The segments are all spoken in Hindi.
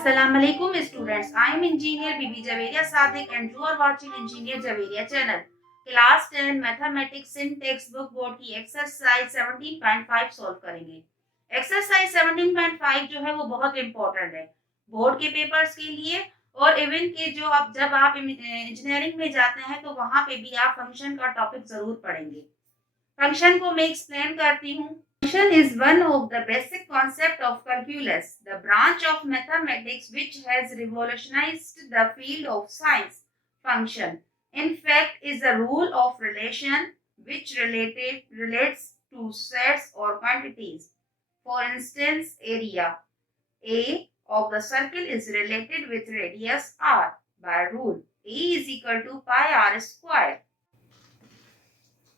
Assalamu alaikum students. I am engineer BB Javeria Sadiq and you are watching Engineer Javeria channel. Class 10 mathematics in text book board की एक्सरसाइज 17.5 सॉल्व करेंगे। एक्सरसाइज 17.5 जो है वो बहुत इंपॉर्टेंट है बोर्ड के पेपर्स के लिए और इवन के जो आप जब आप इंजीनियरिंग में जाते हैं तो वहां पे भी आप फंक्शन का टॉपिक जरूर पढ़ेंगे। फंक्शन को मैं एक्सप्लेन करती हूँ। Function is one of the basic concept of calculus, the branch of mathematics which has revolutionized the field of science. Function, in fact, is a rule of relation which relates to sets or quantities. For instance, area A of the circle is related with radius r by rule A is equal to pi r square.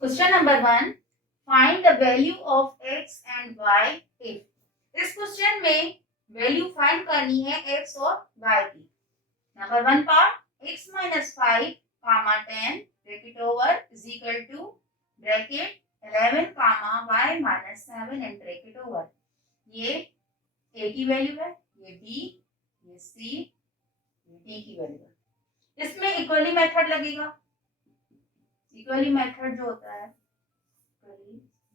Question number 1. Find the value of x and y if इस क्वेश्चन में वैल्यू फाइंड करनी है x और y की। Number 1 part x minus 5 comma 10 bracket over is equal to bracket 11 comma y minus 7 and bracket over. ये a की वैल्यू है, ये b, ये c, ये d की वैल्यू है। इसमें इक्वली मेथड लगेगा। इक्वली मेथड जो होता है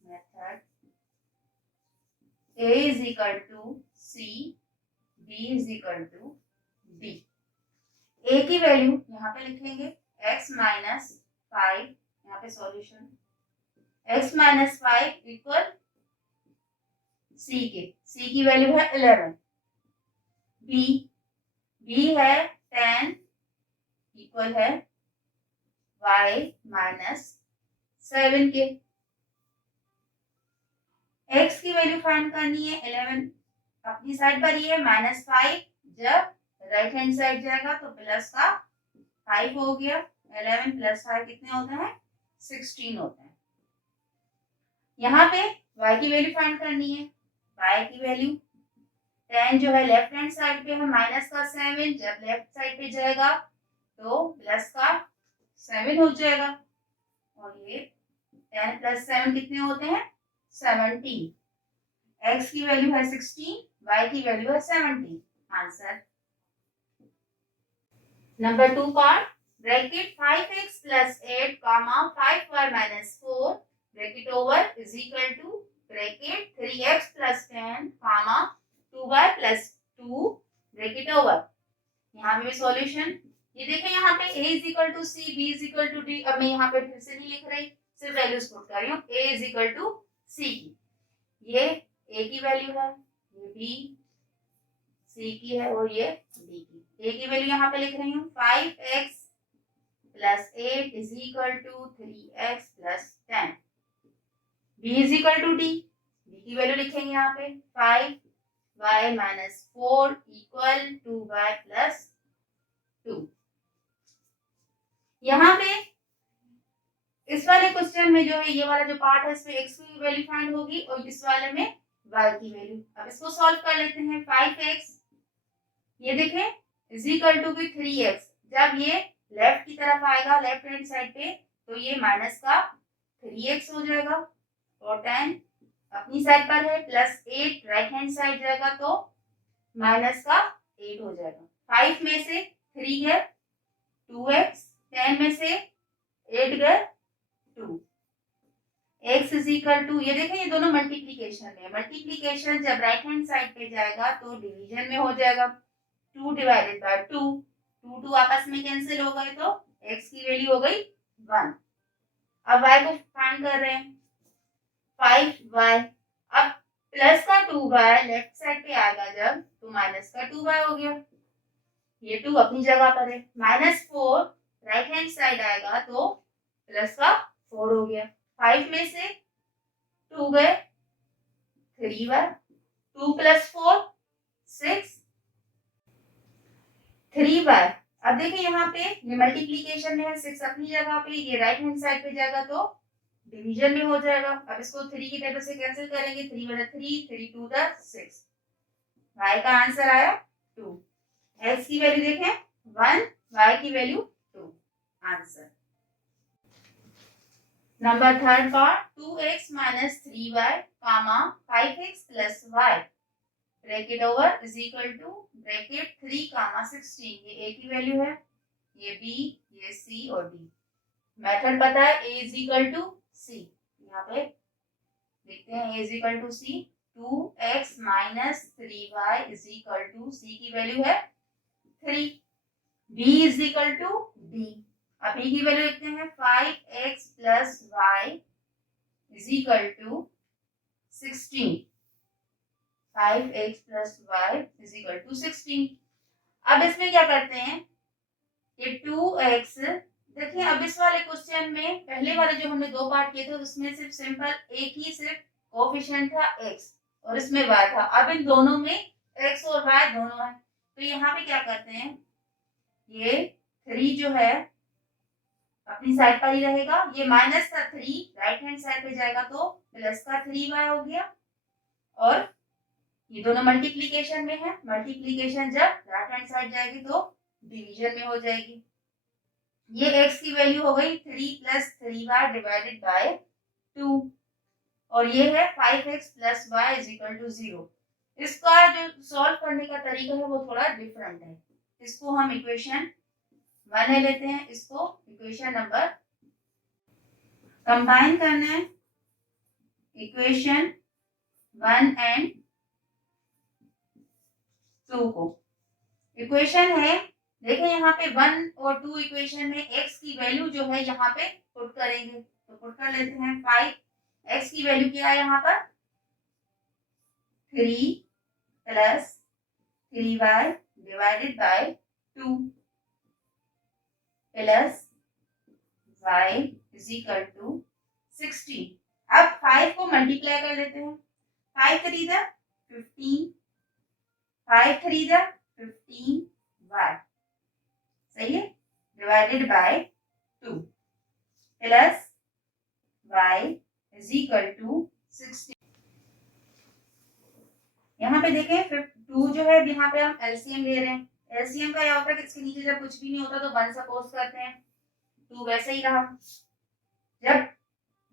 method A is equal to C, B is equal to D। A की वैल्यू यहाँ पे लिखेंगे x माइनस 5, यहाँ पे solution x minus 5 equal C के, C की वैल्यू है 11, B है 10 इक्वल है y माइनस 7 के। x की वैल्यू फाइंड करनी है 11 अपनी साइड पर ही है, माइनस 5 जब राइट हैंड साइड जाएगा तो प्लस का 5 हो गया। 11 प्लस 5 कितने होते हैं? 16 होते हैं। यहाँ पे y की वैल्यू फाइंड करनी है। y की वैल्यू 10 जो है लेफ्ट हैंड साइड पे है, माइनस का 7 जब लेफ्ट साइड पे जाएगा तो प्लस का 7 हो जाएगा और ये 10 प्लस 7 कितने होते हैं? 17। x की वैल्यू है 16, y की वैल्यू है 17। Answer. Number 2 part bracket 5x plus 8 comma 5y minus 4 bracket over is equal to bracket 3x plus 10 comma 2y plus 2 bracket over. यहाँ पे सॉल्यूशन ये देखें, यहाँ पे a is equal to c, b is equal to d। अब मैं यहाँ पे फिर से नहीं लिख रही, सिर्फ वैल्यूज पुट कर रही हूँ। a is equal to c की, ये a की वैल्यू है, ये b c की है और ये d की। a की वैल्यू यहाँ पे लिख रही हूँ 5x plus 8 is equal to 3x plus 10। b is equal to d, d की वैल्यू लिखेंगे यहाँ पे 5y minus 4 equal to y plus 2। यहाँ पे इस वाले क्वेश्चन में जो है ये वाला जो पार्ट है इसमें x की वैल्यू फाइंड होगी और इस वाले में y की वैल्यू। अब इसको सॉल्व कर लेते हैं। 5x ये देखें इज इक्वल टू 3x, जब ये लेफ्ट की तरफ आएगा लेफ्ट हैंड साइड पे तो ये माइनस का 3x हो जाएगा और 10 अपनी साइड पर है, प्लस 8 राइट हैंड साइड जाएगा तो माइनस का 8 हो जाएगा। 5 में से 3 है 2x, 10 में से 8 गए 2। x इज इक्वल टू, ये देखें ये दोनों मल्टीप्लीकेशन में, मल्टीप्लीकेशन जब राइट हैंड साइड पे जाएगा तो डिवीजन में हो जाएगा। 2 डिवाइडेड बाय 2, 2 आपस में कैंसिल हो गए तो x की वैल्यू हो गई 1। अब y को फाइंड कर रहे हैं 5y, अब प्लस का 2y लेफ्ट साइड पे आएगा जब तो माइनस का 2y हो गया, ये 2 अपनी जगह पर है। माइनस 4 राइट हैंड साइड आएगा तो प्लस का 4 हो गया। 5 में से 2 गए 3y, 2 प्लस 4 6, 3y। अब देखिए यहाँ पे ये मल्टीप्लीकेशन में है, 6 अपनी जगह पे, ये राइट हैंड साइड पे जाएगा तो डिवीजन में हो जाएगा। अब इसको 3 की टेबल से कैंसिल करेंगे, 3 1 3, 3 2 6, y का आंसर आया 2। x की वैल्यू देखें 1, y की value 2। Answer. Number 3 part 2x minus 3y comma 5x plus y bracket over is equal to bracket 3 comma 16, ये a की वैल्यू है, ये b, ये c और d। मेथड पता है, a is equal to c, यहाँ पे लिखते हैं a is equal to c, 2x minus 3y is equal to c की वैल्यू है 3, b is equal to d, अब b की वैल्यू लिखते हैं 5x plus y is equal to 16, 5x plus y is equal to 16। अब इसमें क्या करते हैं, ये 2x, देखिए अब इस वाले क्वेश्चन में पहले वाले जो हमने दो पार्ट किए थे उसमें सिर्फ सिंपल एक ही सिर्फ कोएफिशिएंट था x और इसमें y था, अब इन दोनों में x और y दोनों है, तो यहाँ पे क्या करते हैं, ये 3 जो है अपनी साइड पर ही रहेगा, ये माइनस का 3 राइट हैंड साइड पे जाएगा तो प्लस का 3y हो गया, और ये दोनों मल्टीप्लीकेशन में है, मल्टीप्लीकेशन जब राइट हैंड साइड जाएगी तो डिवीजन में हो जाएगी। ये x की वैल्यू हो गई 3 प्लस 3y डिवाइडेड बाय 2, और ये है 5x plus y is equal to 0। इसका जो सॉल्व करने का तरीका है वो थोड़ा डिफरेंट है, इसको हम इक्वेशन 1 ले लेते हैं, इसको इक्वेशन नंबर कंबाइन करना है, इक्वेशन 1 एंड 2 को। इक्वेशन है, देखें यहाँ पे 1 और 2 इक्वेशन में x की वैल्यू जो है यहाँ पे पुट करेंगे, तो पुट कर लेते हैं 5, x की वैल्यू क्या है यहाँ पर 3 plus 3y divided by 2 plus y is equal to 16। अब 5 को मल्टीप्लाई कर लेते हैं, 5 3 द 15, 5 3 द 15y, सही है, divided by 2 plus y is equal to 16। यहाँ पे देखें 2 जो है, यहाँ पे हम एलसीएम ले रहे हैं, एलसीएम का क्या होता है कि इसके नीचे जब कुछ भी नहीं होता तो 1 सपोज करते हैं, 2 वैसे ही रहा, जब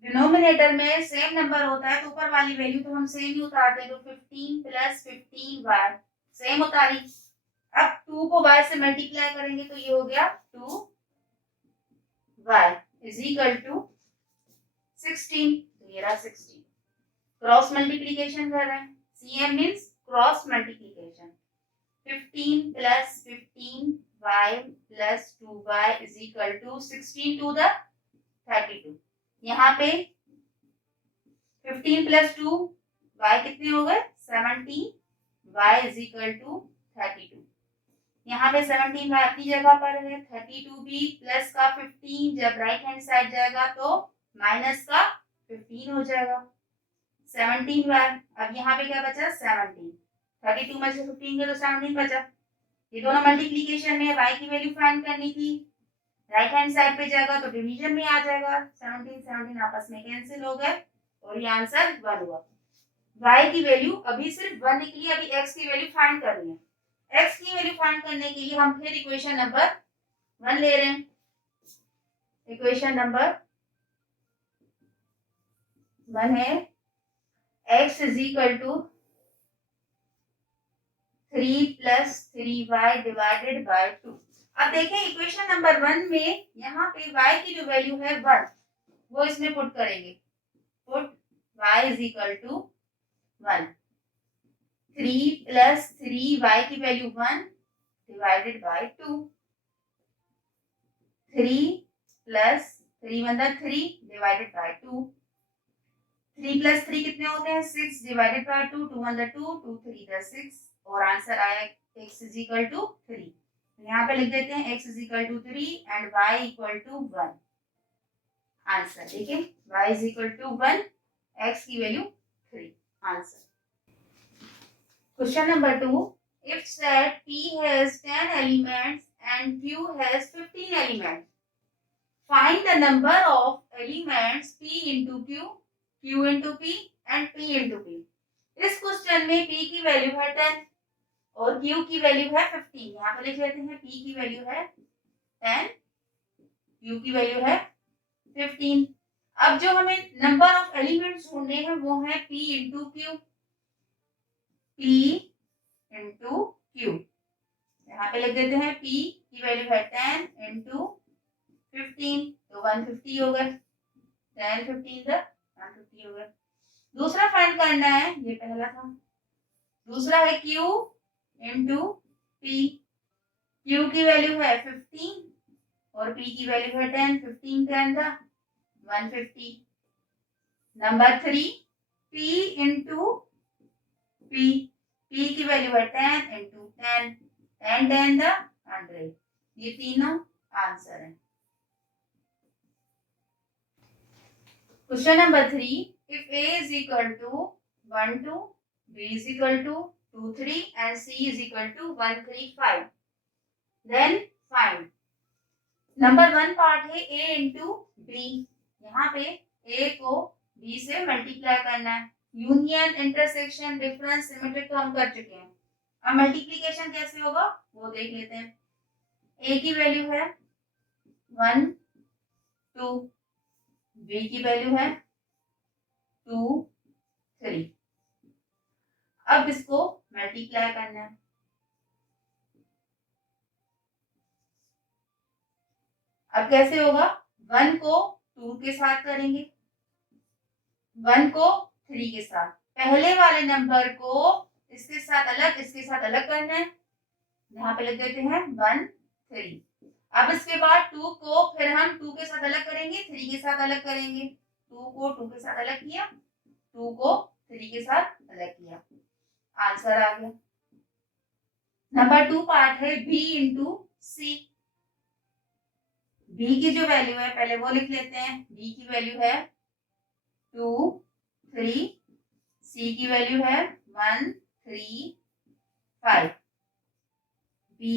डिनोमिनेटर में सेम नंबर होता है तो ऊपर वाली वैल्यू तो हम सेम ही उतारते हैं, तो 15 प्लस 15y सेम उतारी, अब 2 को y से मल्टीप्लाई करेंगे तो ये हो गया 2y इज इक्वल टू 16, तो ये रहा 16। क्रॉस मल्टीप्लीकेशन कर रहे हैं, CM means cross multiplication, 15 plus 15y plus 2y is equal to 16 to the 32। यहाँ पे 15 प्लस 2 y कितने हो गए 17, y इज इक्वल टू 32। यहाँ पे 17 y अपनी जगह पर है, 32 भी प्लस का 15 जब राइट हैंड साइड जाएगा तो माइनस का 15 हो जाएगा, 17 y। अब यहाँ पे क्या बचा 17, 32 में से 15 गए तो 17 बचा, ये दोनों मल्टीप्लीकेशन में y की वैल्यू फाइंड करनी थी, राइट हैंड साइड पे जाएगा तो डिवीजन में आ जाएगा, 17 17 आपस में कैंसिल हो गए और ये आंसर 1 हुआ। y की वैल्यू अभी सिर्फ 1 निकली, अभी x की वैल्यू फाइंड करनी है, x की वैल्यू फाइंड करने के लिए हम फिर इक्वेशन नंबर 1 ले रहे हैं, इक्वेशन नंबर 1 है x is equal to 3 plus 3y divided by 2। अब देखें इक्वेशन नंबर 1 में यहाँ पे y की जो वैल्यू है 1 वो इसमें पुट करेंगे, put y is equal to 1, 3 plus 3y की value 1 divided by 2, 3 plus 3 1 3 divided by 2, 3 plus 3 कितने होते हैं 6 डिवाइडेड बाय 2, 2 1 2, 2 3 6, और आंसर आया x इज इक्वल टू 3। यहाँ पे लिख देते हैं x is equal to 3 and y equal to 1, answer देखिए y is equal to 1, x की value 3, answer. Question number 2, if set P has 10 elements and Q has 15 elements, find the number of elements P into Q, Q into P and P into P। इस क्वेश्चन में P की वैल्यू है 10 और Q की वैल्यू है 15, यहाँ पे लिख लेते हैं P की वैल्यू है 10, Q की वैल्यू है 15। अब जो हमें नंबर ऑफ एलिमेंट्स ढूंढने हैं वो है P into Q, P into Q. यहाँ पे लिख देते हैं P की वैल्यू है 10 इंटू 15, तो 150 हो गए। 10 15 150 हो गए। दूसरा फाइंड करना है, ये पहला था। दूसरा है Q इंटू P। Q की वैल्यू है 15 और P की वैल्यू है 10। 15 10 था 150। Number 3 P into P। P की वैल्यू है 10 इंटू 10। 10 10 था 100। ये तीनों आंसर है। Question number 3, if A is equal to 1 2, B is equal to 2 3 and C is equal to 1 3 5, then find। Number 1 part है A इंटू B। यहाँ पे A को B से मल्टीप्लाई करना है। यूनियन, इंटरसेक्शन, डिफरेंस, सिमेट्रिक तो हम कर चुके हैं। अब मल्टीप्लिकेशन कैसे होगा वो देख लेते हैं। A की वैल्यू है 1 2, B की वैल्यू है 2 3। अब इसको मल्टीप्लाई करना है। अब कैसे होगा, 1 को 2 के साथ करेंगे, 1 को 3 के साथ। पहले वाले नंबर को इसके साथ अलग करना है। यहाँ पे लिख देते हैं 1 3। अब इसके बाद 2 को फिर हम 2 के साथ अलग करेंगे, 3 के साथ अलग करेंगे। 2 को 2 के साथ अलग किया, 2 को 3 के साथ अलग किया। आंसर आ गया। नंबर 2 पार्ट है B इंटू C। B की जो वैल्यू है पहले वो लिख लेते हैं। B की वैल्यू है 2 3, C की वैल्यू है 1 3 5। B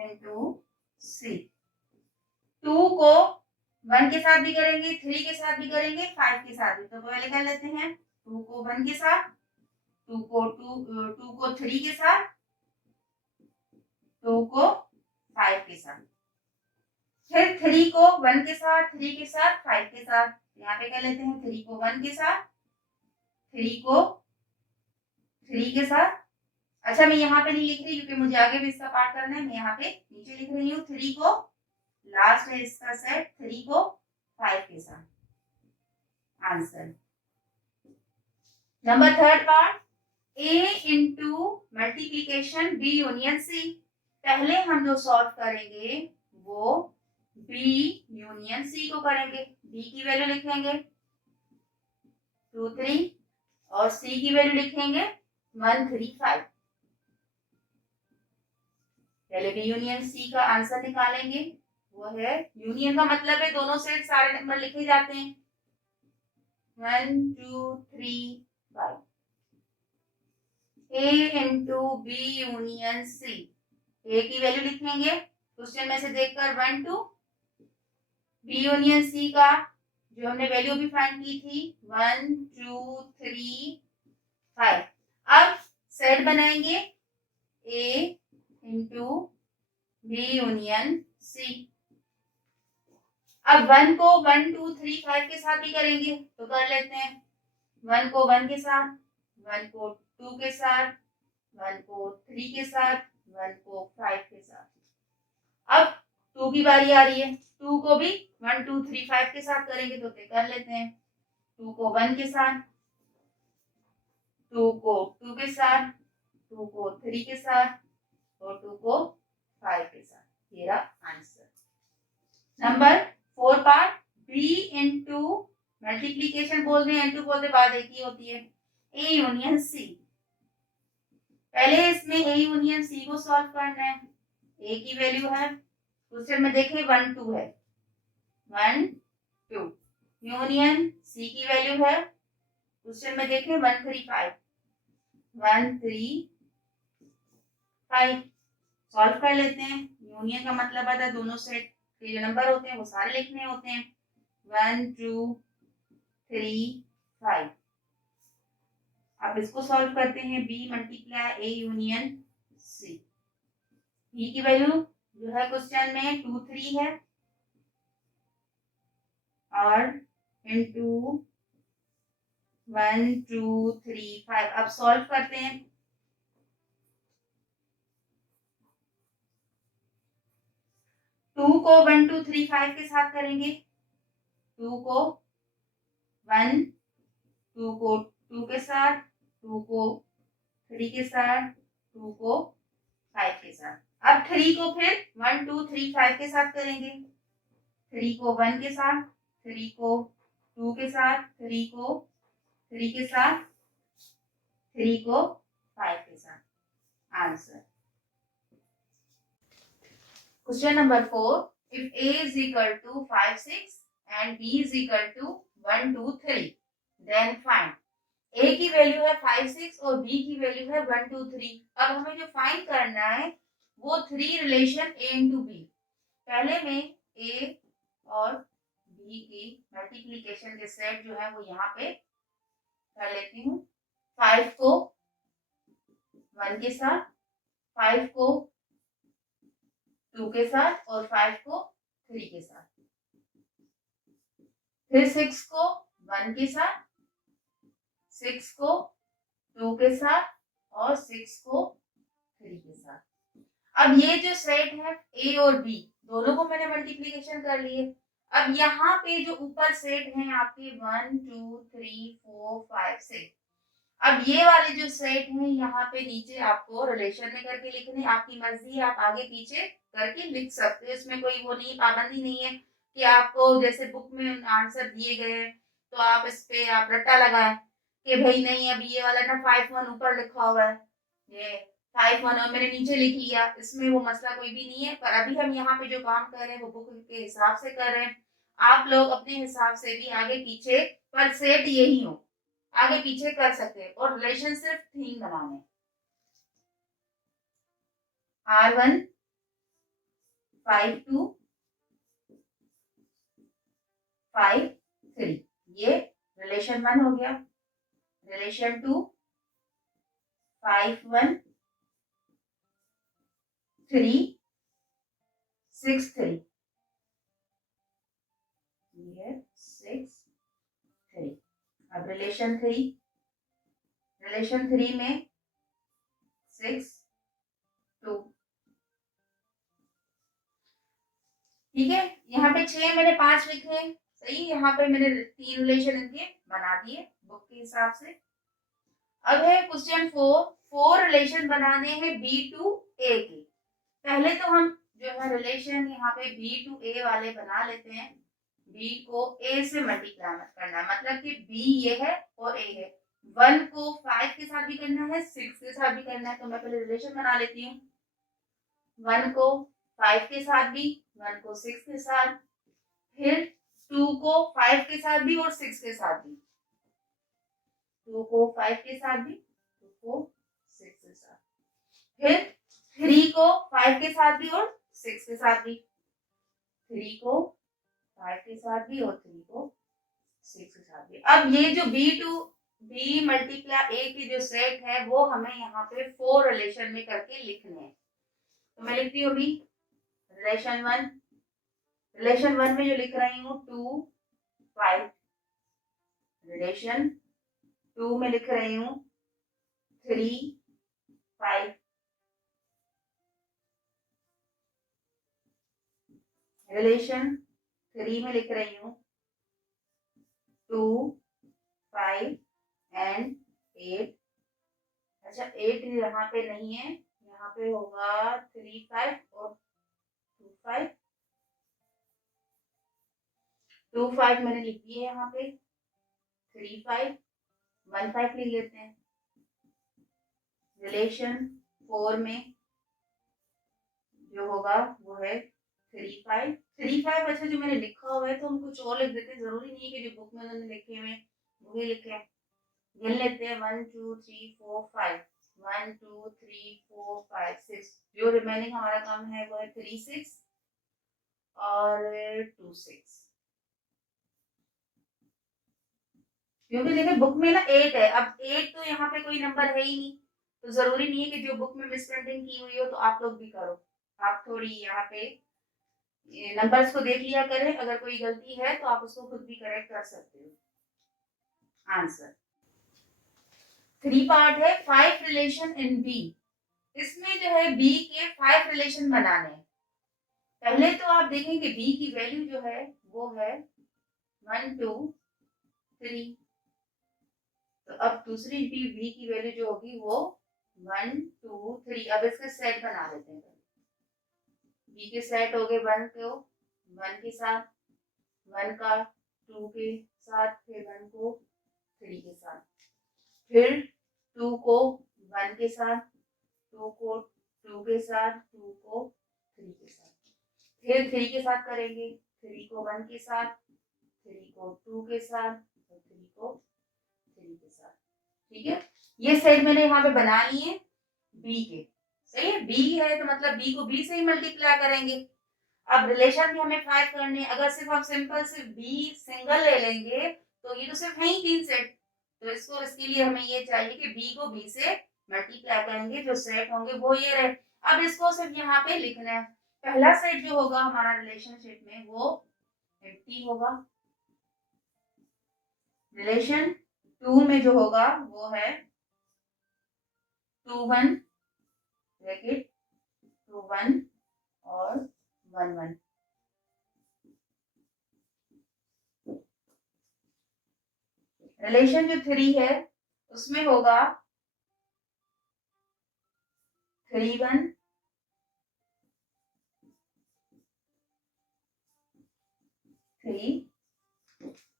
into C। 2 को 1 के साथ भी करेंगे, 3 के साथ भी करेंगे, 5 के साथ भी। तो पहले कर लेते हैं 2 को 1 के साथ, 2 को 3 के साथ, 2 को 5 के साथ, फिर 3 को 1 के साथ, 3 के साथ, 5 के साथ। यहाँ पे कर लेते हैं 3 को 1 के साथ, 3 को 3 के साथ। अच्छा, मैं यहाँ पे नहीं लिख रही क्योंकि मुझे आगे भी इसका पार्ट करना है। मैं यहाँ पे नीचे लिख रही हूँ 3 को, लास्ट है इसका सेट, 3 को 5 के साथ। Answer. Number 3 part, A into multiplication B union C। पहले हम जो सॉल्व करेंगे वो B यूनियन C को करेंगे। B की वैल्यू लिखेंगे 2 3 और C की वैल्यू लिखेंगे 1 3 5। पहले B यूनियन C का आंसर निकालेंगे। वो है, यूनियन का मतलब है दोनों सेट सारे नंबर लिखे जाते हैं। 1 2 3 5। A into B union C। A की वैल्यू लिखेंगे क्वेश्चन में से देखकर 1 2। B यूनियन C का जो हमने वैल्यू भी फाइंड की थी 1 2 3 5। अब सेट बनाएंगे A into B union C। अब 1 को 1 2 3 5 के साथ भी करेंगे तो कर लेते हैं। 1 को 1 के साथ, 1 को 2 के साथ, 1 को 3 के साथ, 1 को 5 के साथ। अब 2 की बारी आ रही है, 2 को भी 1 2 3 5 के साथ करेंगे तो कर लेते हैं। 2 को 1 के साथ, 2 को 2 के साथ, 2 को 3 के साथ और 2 को 5 के साथ। ये रहा answer. Number 4 part, B into multiplication बोल रहे हैं, इंटू बोलते बात एक ही होती है। A union C। पहले इसमें A यूनियन C को सॉल्व करना है। A की वैल्यू है, क्वेश्चन में देखें 1 2 है, 1 2। यूनियन C की वैल्यू है, क्वेश्चन में देखें 1 3 5, 1 3 5। सॉल्व कर लेते हैं। यूनियन का मतलब आता है दोनों सेट के जो नंबर होते हैं वो सारे लिखने होते हैं। 1 2 3 5। अब इसको सॉल्व करते हैं। B multiply A union C। B की वैल्यू जो है क्वेश्चन में 2 3 है और इंटू 1 2 3 5। अब सॉल्व करते हैं। 2 को 1 2 3 5 के साथ करेंगे, 2 को 1, 2 को 2 के साथ, 2 को 3 के साथ, 2 को 5 के साथ। अब 3 को फिर 1 2 3 5 के साथ करेंगे, 3 को 1 के साथ, 3 को 2 के साथ, 3 को 3 के साथ, 3 को 5 के साथ। Answer question number 4, if a is equal to 5 6 and b is equal to 1 2 3 then find a की वैल्यू है 5 6 और b की वैल्यू है 1 2 3। अब हमें जो फाइंड करना है वो 3 रिलेशन a इंटू b। पहले में a और b की मल्टीप्लीकेशन के सेट जो है वो यहाँ पे कर लेती हूँ। 5 को 1 के साथ, 5 को 2 के साथ और 5 को 3 के साथ, फिर 6 को 1 के साथ, 6 को 2 के साथ और 6 को 3 के साथ। अब ये जो सेट है A और B दोनों को मैंने मल्टीप्लीकेशन कर लिए। अब यहाँ पे जो ऊपर सेट हैं आपके 1 2 3 4 5 6, अब ये वाले जो सेट हैं यहाँ पे नीचे आपको रिलेशन में करके लिखने, आपकी मर्जी है, आप आगे पीछे करके लिख सकते हो, इसमें कोई वो नहीं, पाबंदी नहीं है कि आपको जैसे बुक में आंसर दिए गए हैं तो आप इस पे आप रट्टा लगाएं कि भाई नहीं अभी ये वाला ना 5 1 ऊपर लिखा हुआ है, ये 5 1 और मैंने नीचे लिख लिया, इसमें वो मसला कोई भी नहीं है। पर अभी हम यहाँ पे जो काम कर रहे हैं वो बुक के हिसाब से कर रहे हैं, आप लोग अपने हिसाब से भी आगे पीछे, पर सेट यही हो, आगे पीछे कर सकते हैं और रिलेशन सिर्फ थीम बनाने। R1 5 2 5 3 ये रिलेशन 1 हो गया, रिलेशन 2 5 1 3 6 3 ये 6 3। अब रिलेशन 3 में 6 2, ठीक है। यहाँ पे 6 मैंने 5 लिखे, सही, यहाँ पे मैंने 3 रिलेशन इनके बना दिए बुक के हिसाब से। अब है क्वेश्चन 4 रिलेशन बनाने हैं बी टू ए के। पहले तो हम जो है रिलेशन यहाँ पे बी टू ए वाले बना लेते हैं, बी को ए से मल्टीप्लाई करना है, मतलब कि बी ये है और ए है। 1 को 5 के साथ भी करना है, 6 के साथ भी करना है, तो मैं पहले रिलेशन बना लेती हूँ। 1 को 5 के साथ भी, 1 को 6 के साथ, फिर 2 को 5 के साथ भी और 6 के साथ भी, 2 को 5 के साथ भी, 2 को 6 के साथ, फिर 3 को 5 के साथ भी और 6 के साथ भी, 3 को 5 के साथ भी और 3 को 6 के साथ भी। अब ये जो बी टू बी मल्टीप्लाई ए की जो सेट है वो हमें यहाँ पे 4 रिलेशन में करके लिखने हैं, तो मैं लिखती हूँ अभी रिलेशन 1 में जो लिख रही हूँ 2 5, रिलेशन 2 में लिख रही हूँ 3 5, रिलेशन 3 में लिख रही हूँ 2 5 एंड 8। अच्छा 8 यहाँ पे नहीं है, यहाँ पे होगा 3 5 और 2 5, 2 5 मैंने लिख दिए यहाँ पे, 3 5 1 5 लिख लेते हैं। रिलेशन 4 में जो होगा वो है 3 5 3 5। अच्छा जो मैंने लिखा हुआ है तो हम कुछ और लिख देते हैं, जरूरी नहीं है कि जो बुक में उन्होंने लिखे हुए वही लिखे, गिन लेते हैं 1 2 3 4 5, 1 2 3 4 5 6, जो रिमेनिंग हमारा काम है वो है 3 6 और 2 6, क्योंकि देखिए बुक में ना 8 है, अब 8 तो यहाँ पे कोई नंबर है ही नहीं, तो जरूरी नहीं है कि जो बुक में मिसप्रिंटिंग की हुई हो तो आप लोग भी करो, आप थोड़ी यहाँ पे नंबर्स को देख लिया करें, अगर कोई गलती है तो आप उसको खुद भी करेक्ट कर सकते हो। आंसर 3 पार्ट है 5 रिलेशन इन बी, इसमें जो है बी के 5 रिलेशन बनाने हैं। पहले तो आप देखें कि b की वैल्यू जो है वो है 1 2 3, तो अब दूसरी b की वैल्यू जो होगी वो 1 2 3। अब इसके सेट बना लेते हैं। b के सेट हो गए 1 को 1 के साथ, 1 का 2 के साथ, फिर 1 को 3 के साथ, फिर 2 को 1 के साथ, 2 को 2 के साथ, 2 को 3 के साथ, फिर 3 के साथ करेंगे, 3 को 1 के साथ, 3 को 2 के साथ और 3 को 3 के साथ। ठीक है, ये सेट मैंने यहाँ पे बना लिए बी के। सही है, बी है तो मतलब बी को बी से ही मल्टीप्लाई करेंगे। अब रिलेशन भी हमें फाइंड करने, अगर सिर्फ हम सिंपल सिर्फ बी सिंगल ले लेंगे तो ये तो सिर्फ है ही 3 सेट, तो इसके लिए हमें ये चाहिए कि बी को बी से मल्टीप्लाई करेंगे, जो सेट होंगे वो ये रहे। अब इसको सिर्फ यहाँ पे लिखना है। पहला सेट जो होगा हमारा रिलेशनशिप में वो एम्प्टी होगा। रिलेशन 2 में जो होगा वो है 2 1 ब्रैकेट 2 1 और 1 1। रिलेशन जो 3 है उसमें होगा 3 1 3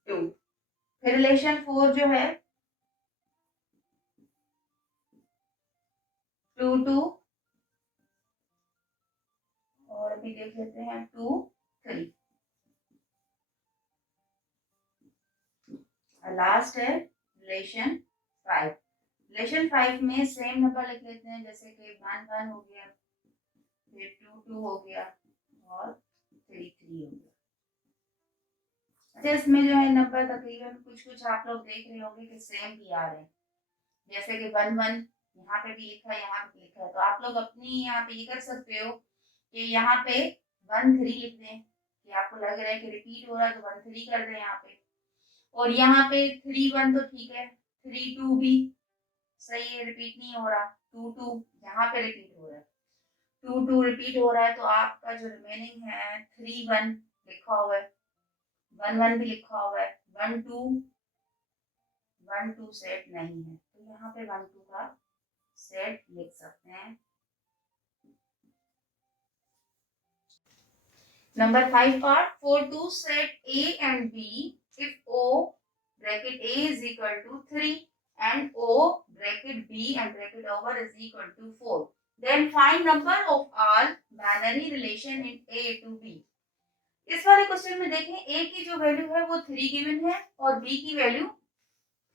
2। फिर रिलेशन 4 जो है 2 2 और अभी देख लेते हैं 2 3। लास्ट है रिलेशन 5। रिलेशन 5 में सेम नंबर लिख लेते हैं, जैसे कि 1 1 हो गया, फिर 2 2 हो गया और 3 3 हो गया। अच्छा, इसमें जो है नंबर तकरीबन कुछ कुछ आप लोग देख रहे होंगे कि सेम भी आ रहे हैं, जैसे कि 1 1 यहाँ पे भी लिखा है, यहाँ पे लिखा है, तो आप लोग अपनी यहाँ पे ये कर सकते हो कि यहाँ पे 1 3 लिख दें कि आपको लग रहा है कि रिपीट हो रहा है तो 1 3 कर दें यहाँ पे, और यहाँ पे 3 1 तो ठीक है, 3 2 भी सही है, रिपीट नहीं हो रहा, 2 2 यहाँ पे रिपीट हो रहा है, 2 2 रिपीट हो रहा है, तो आपका जो रिमेनिंग है 3 1 लिखा हुआ है, 1 1 भी लिखा हुआ है, 1 2 सेट नहीं है, तो यहाँ पे 1 2 का सेट लिख सकते हैं। Number 5 part, for two set A and B, if O bracket A is equal to 3 and O bracket B and bracket over is equal to 4, then find number of all binary relation in A to B. इस वाले क्वेश्चन में देखें A की जो वैल्यू है वो 3 गिवन है और B की वैल्यू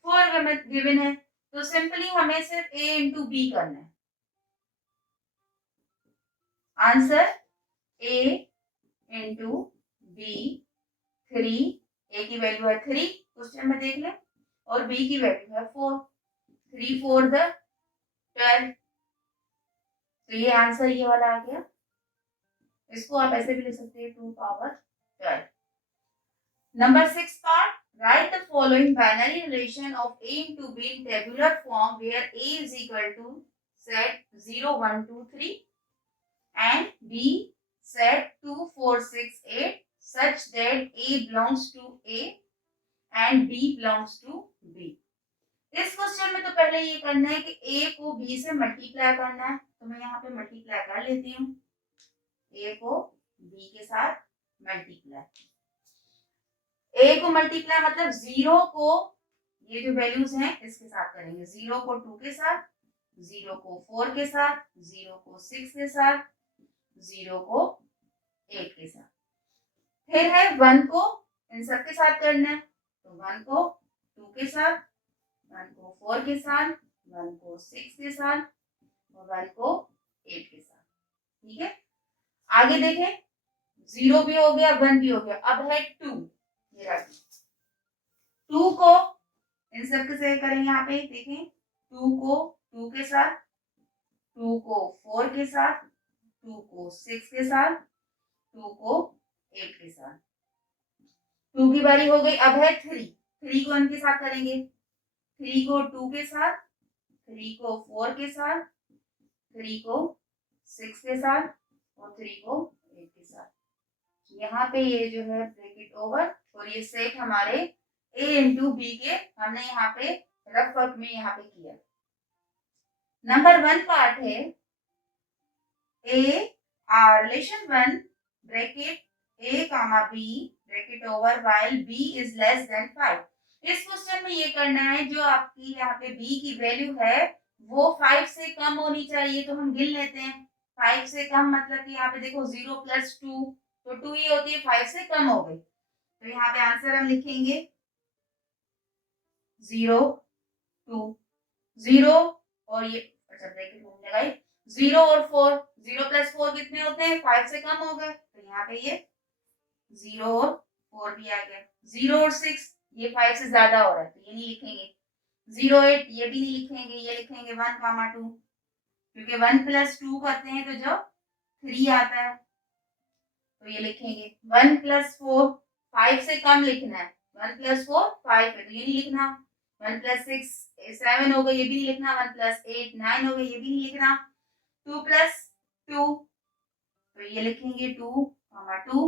4 गिवन है, तो सिंपली हमें सिर्फ A इंटू B करना है। आंसर A इंटू बी 3, ए की वैल्यू है 3 क्वेश्चन में देख लें, और बी की वैल्यू है 4, 3 4 12, तो ये आंसर ये वाला आ गया। इसको आप ऐसे भी लिख सकते हैं 2 power 12। Number 6 part, right the following binary relation of A into B in tabular form where A is equal to set 0 1 2 3 and B set 2 4 6 8 such that A belongs to A and B belongs to B। इस क्वेश्चन में तो पहले ये करना है कि A को B से मल्टीप्लाई करना है, तो मैं यहाँ पे मल्टीप्लाई कर लेती हूँ, A को B के साथ मल्टीप्लाई। A को मल्टीप्लाई मतलब 0 को, ये जो वैल्यूज हैं इसके साथ करेंगे, 0 को 2 के साथ, 0 को 4 के साथ, 0 को 6 के साथ, 0 को 8 के साथ, फिर है 1 को इन सब के साथ करना है, तो 1 को 2 के साथ, 1 को 4 के साथ, 1 को 6 के साथ और 1 को 8 के साथ। ठीक है, आगे देखें, 0 भी हो गया 1 भी हो गया, अब है 2, ये रहा 2 को इन सब के साथ करेंगे, यहाँ पे देखें 2 को 2 के साथ, 2 को 4 के साथ, 2 को 6 के साथ, 2 को 8 के साथ, 2 की बारी हो गई। अब है 3 को इनके साथ करेंगे, 3 को 2 के साथ, 3 को 4 के साथ, 3 को 6 के साथ और 3 को 8 के साथ। यहाँ पे ये जो है ब्रैकेट ओवर और ये सेट हमारे a इंटू बी के हमने यहाँ पे रफ वर्क में यहाँ पे किया। नंबर 1 पार्ट है a relation 1 bracket a comma b bracket over while b is less than 5। इस क्वेश्चन में ये करना है जो आपकी यहाँ पे b की वैल्यू है वो 5 से कम होनी चाहिए, तो हम गिन लेते हैं। 5 से कम मतलब कि यहाँ पे देखो 0 प्लस 2, तो 2 ही होती है, 5 से कम हो गई, तो यहाँ पे आंसर हम लिखेंगे 0 2 0 और ये अच्छा ब्रैकेट घूम लगाई 0 और 4, 0 प्लस 4 कितने होते हैं 5 से कम हो गए, तो यहाँ पे ये 0 और 4 भी आ गया। 0 और 6 ये 5 से ज्यादा हो रहा है तो ये नहीं लिखेंगे। 0 8 ये भी नहीं लिखेंगे, ये लिखेंगे 1 कामा 2, क्योंकि 1 प्लस 2 करते हैं तो जो 3 आता है तो ये लिखेंगे 1 प्लस 4, 5 से कम लिखना है, 1 प्लस 4 5 है तो ये नहीं लिखना। 1 प्लस 6 7 हो गया, ये भी नहीं लिखना। 1 प्लस 8 9 हो गया, ये भी नहीं लिखना। 2 प्लस 2 तो ये लिखेंगे 2 कामा 2,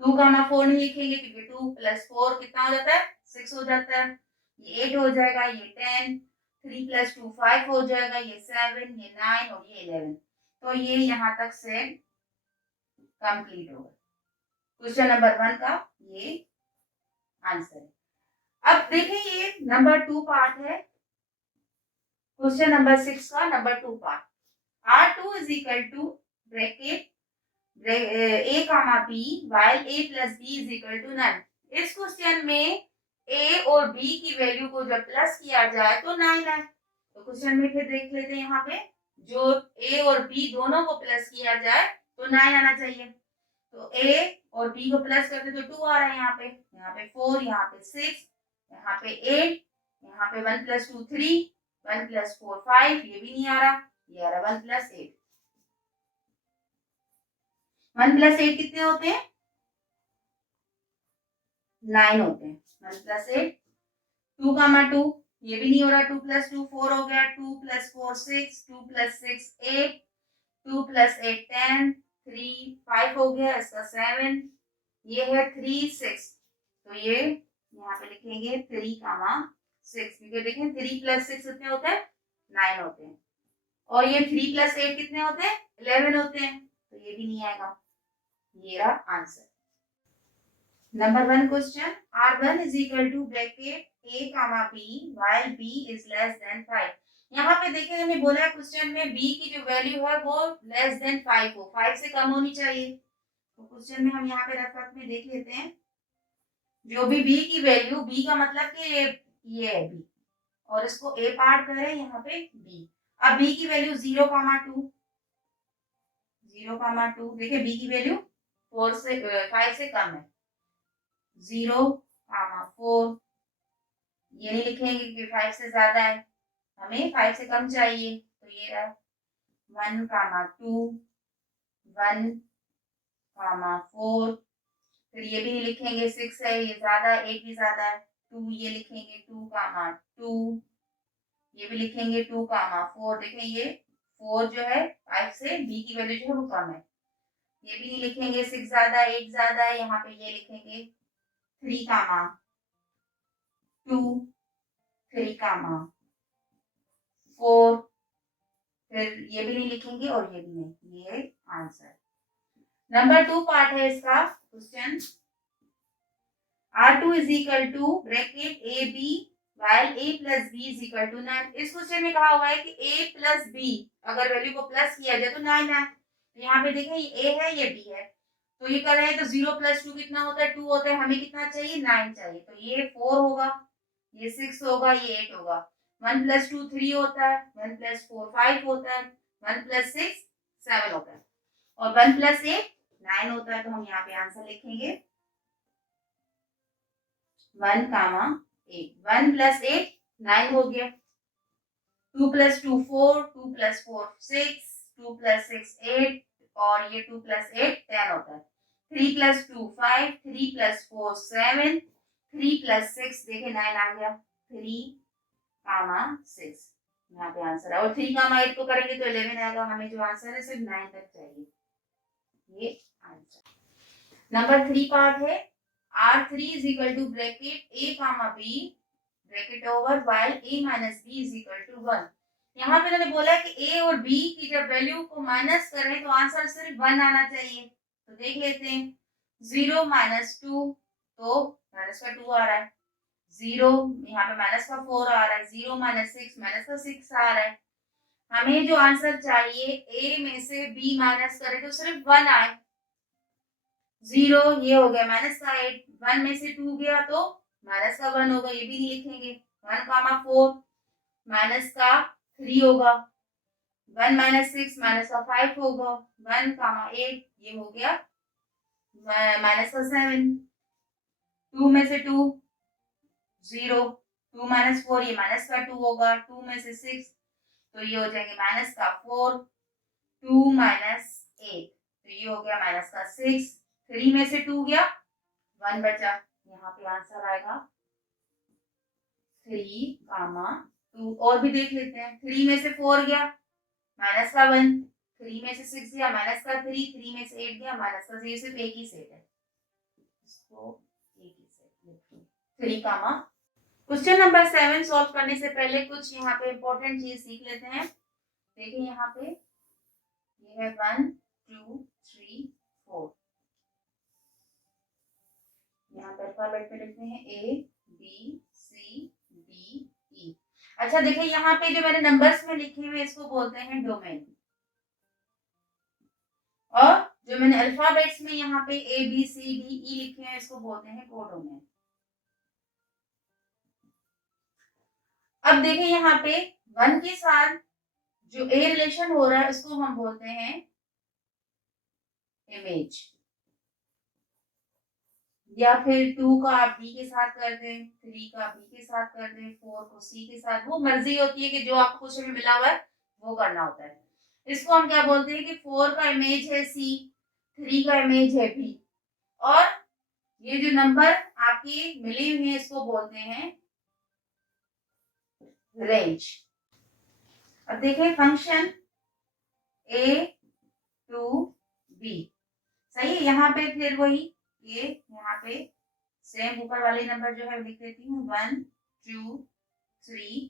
2 कामा 4 नहीं लिखेंगे क्योंकि 2 प्लस 4 कितना हो जाता है 6 हो जाता है, ये 8 हो जाएगा, ये 10, 3 प्लस 2 5 हो जाएगा, ये 7, ये 9 और ये 11। तो ये यहाँ तक से कंप्लीट होगा। क्वेश्चन नंबर 1 का ये आंसर है। अब देखें ये नंबर 2 पार्ट है क्वेश्चन नंबर 6 का number 2 part. R2 is equal to bracket a comma b while a plus b is equal to none। इस क्वेश्चन में a और b की वैल्यू को जब प्लस किया जाए तो 9 आए। तो क्वेश्चन में फिर देख लेते हैं, यहाँ पे जो a और b दोनों को प्लस किया जाए तो 9 आना चाहिए। तो a और b को प्लस करते तो 2 आ रहा है, यहाँ पे 4, यहाँ पे 6, यहाँ पे 8, यहाँ पे 1 प्लस 2 3, 1 प्लस 4 5, ये भी नहीं आ रहा, ये आ रहा 1 प्लस 8। 1 प्लस 8 कितने होते हैं 9 होते हैं। 1 प्लस 8 2 कामा 2, ये भी नहीं हो रहा, 2 प्लस 2 4 हो गया, 2 प्लस 4 6, 2 प्लस 6 8, 2 प्लस 8 10, 3 5 हो गया, इसका 7, ये है 3 6, तो ये यहाँ पे लिखेंगे 3 कामा 6, क्योंकि देखें 3 प्लस 6 कितने होते हैं 9 होते हैं, और ये 3 प्लस 8 कितने होते हैं 11 होते हैं, तो ये भी नहीं आएगा। ये रहा answer. Number 1 question R1 is equal to bracket a comma b while b is less than 5। यहाँ पे देखिए हमें बोला है क्वेश्चन में b की जो वैल्यू है वो लेस देन 5 हो, 5 से कम होनी चाहिए। तो क्वेश्चन में हम यहाँ पे रफ में देख लेते हैं, जो भी b की वैल्यू, b का मतलब कि ये है b, और इसको a पार्ट करें यहाँ पे b। अब b की वैल्यू 0 कामा 2, 0 कामा 2, देखिए b की वैल्यू 4 से 5 से कम है, 0 कामा 4, ये नहीं लिखेंगे क्योंकि 5 से ज्यादा है, हमें 5 से कम चाहिए, तो ये रहा 1 कामा 2, 1 कामा 4, फिर ये भी नहीं लिखेंगे 6 है, ये ज्यादा है, 8 भी ज्यादा है, 2 ये लिखेंगे 2 कामा 2, ये भी लिखेंगे 2 कामा 4। देखें ये 4 जो है 5 से b की वैल्यू जो है वो कम है, ये भी नहीं लिखेंगे, 6 ज्यादा है, 8 ज्यादा है, यहाँ पे ये लिखेंगे 3 कामा 2, 3 कामा 4, फिर ये भी नहीं लिखेंगे और ये भी नहीं, ये आंसर। नंबर 2 पार्ट है इसका question. R2 is equal to bracket AB while A plus B is equal to 9। इस क्वेश्चन में कहा हुआ है कि A plus B अगर वैल्यू को प्लस किया जाए तो 9 आए। तो यहाँ पे देखें ये A है ये B है, तो ये कर रहे हैं तो 0 प्लस 2 कितना होता है 2 होता है, हमें कितना चाहिए 9 चाहिए, तो ये 4 होगा, ये 6 होगा, ये 8 होगा। 1 प्लस 2 3 होता है, 1 प्लस 4 5 होता है, 1 प्लस 6 7 होता है, और 1 प्लस 8 9 होता है। तो हम यहाँ पे आंसर लिखेंगे 1 कामा 8, 1 प्लस 8 9 हो गया, 2 प्लस 2 4, 2 प्लस 4 6, 2 प्लस 6 8, और ये 2 प्लस 8 10 होता है। 3 प्लस 2 5, 3 प्लस 4 7, 3 प्लस 6 देखिए 9 आ गया, 3 कामा 6 यहाँ पे आंसर है, और 3 कामा 8 को करेंगे तो 11 आएगा, हमें जो आंसर है सिर्फ 9 तक चाहिए, ये आंसर। नंबर 3 पार्ट है R3 is equal to bracket A comma B bracket over while A minus B is equal to 1। यहाँ पे मैंने बोला कि A और B की जब वैल्यू को माइनस करें तो आंसर सिर्फ 1 आना चाहिए। तो देख लेते हैं 0 माइनस 2 तो माइनस का 2 आ रहा है, 0 यहाँ पे माइनस का 4 आ रहा है, 0 माइनस 6 माइनस का 6 आ रहा है। हमें जो आंसर चाहिए A में से B माइनस करें तो सिर्फ 1 आए। 0 ये हो गया माइनस का 8, 1 में से 2 गया तो माइनस का 1 होगा, ये भी नहीं लिखेंगे। 1 कामा 4 माइनस का 3 होगा, 1 माइनस 6 माइनस का 5 होगा, 1 कामा 8 ये हो गया माइनस का 7, 2 में से 2 0, 2 माइनस 4 ये माइनस का 2 होगा, 2 में से 6 तो ये हो जाएंगे माइनस का 4, 2 माइनस 8 तो ये हो गया माइनस का 6, 3 में से 2 गया 1 बचा, यहाँ पे आंसर आएगा 3 कामा 2। और भी देख लेते हैं, 3 में से 4 गया माइनस का 1, 3 में से 6 गया माइनस का 3, 3 में से 8 गया माइनस का 0, सिर्फ एक ही सेट है, इसको एक ही सेट लिखते 3 कामा। क्वेश्चन नंबर 7 सॉल्व करने से पहले कुछ यहाँ पे इंपॉर्टेंट चीज सीख लेते हैं। देखिए यहाँ पे ये है 1 2 3 4, यहाँ पे अल्फाबेट में लिखते हैं A B C D E। अच्छा देखिए यहाँ पे जो मैंने नंबर्स में लिखे हुए इसको बोलते हैं डोमेन, और जो मैंने अल्फाबेट्स में यहाँ पे A B C D E लिखे हैं इसको बोलते हैं कोडोमेन। अब देखिए यहाँ पे 1 के साथ जो A रिलेशन हो रहा है उसको हम बोलते हैं इमेज, या फिर 2 का आप D के साथ कर दें, 3 का B के साथ कर दें, 4 को C के साथ, वो मर्जी होती है कि जो आपको कुछ भी मिला हुआ है वो करना होता है। इसको हम क्या बोलते हैं कि 4 का इमेज है C, 3 का इमेज है B, और ये जो नंबर आपकी मिली हुई है इसको बोलते हैं रेंज। अब देखिए फंक्शन A टू B, सही है। यहाँ पे फिर वही ये यहाँ पे सेम ऊपर वाले नंबर जो है लिख देती हूँ 1 2 3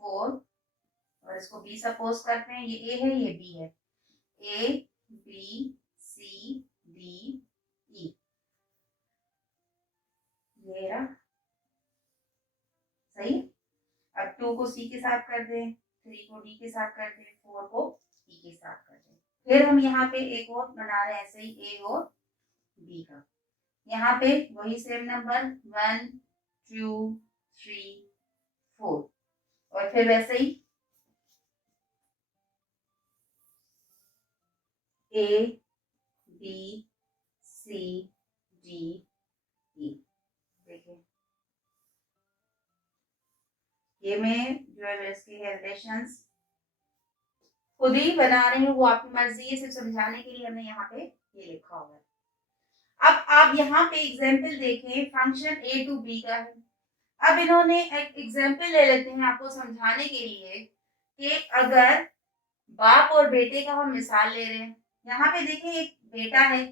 4, और इसको B सपोज करते हैं, ये A है ये B है, A B C D E, ये रहा सही। अब 2 को C के साथ कर दें, 3 को D के साथ कर दें, 4 को E के साथ कर दें। फिर हम यहाँ पे एक और बना रहे हैं ऐसे ही A और B का, यहाँ पे वही सेम नंबर 1 2 3 4, और फिर वैसे ही A B C D E। देखिए ये मैं जो है इसके रिलेशंस खुद ही बना रही हूँ, वो आपकी मर्जी है, सिर्फ समझाने के लिए हमने यहाँ पे ये लिखा हुआ है। अब आप यहाँ पे एग्जाम्पल देखें, फंक्शन A टू B का है। अब इन्होंने एक एग्जाम्पल ले लेते हैं आपको समझाने के लिए कि अगर बाप और बेटे का हम मिसाल ले रहे हैं, यहाँ पे देखिए एक बेटा है,